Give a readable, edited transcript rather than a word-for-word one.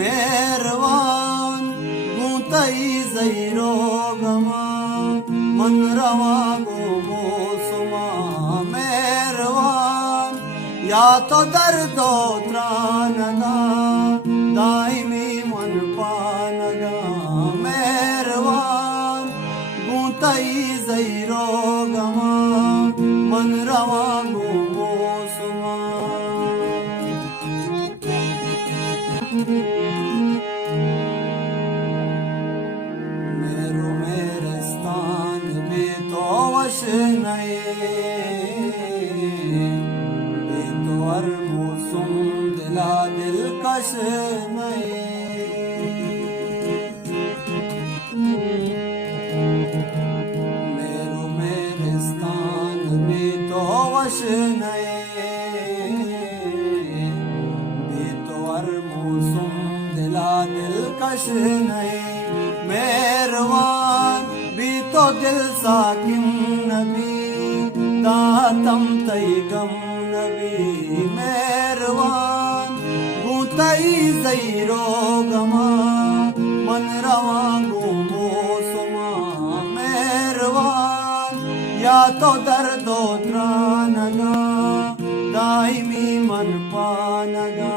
मेहरबान गुतई जैरो गमा मन रवा गो मोसुमा मेहरबान या तो दर्दो त्रानदा दाइमी मन पानगा मेहरबान गुतई जैरो गमा मन रवा गो मोसुमा मेरो मेरस्तान भी तो वश नहीं भी तो हर मौसम दिला दिलकश नहीं मेरो मेरस्तान भी तो वश नहीं भी तो हर मौसम दिला दिलकश नहीं मेहरबान भी तो दिल साकिन नबी दातम तैगम नबी मेहरबान गुतई जैरो गमा मन रवा गो मोसुमा मेहरबान या तो दर्दो त्रानगा दाइमी मन पानगा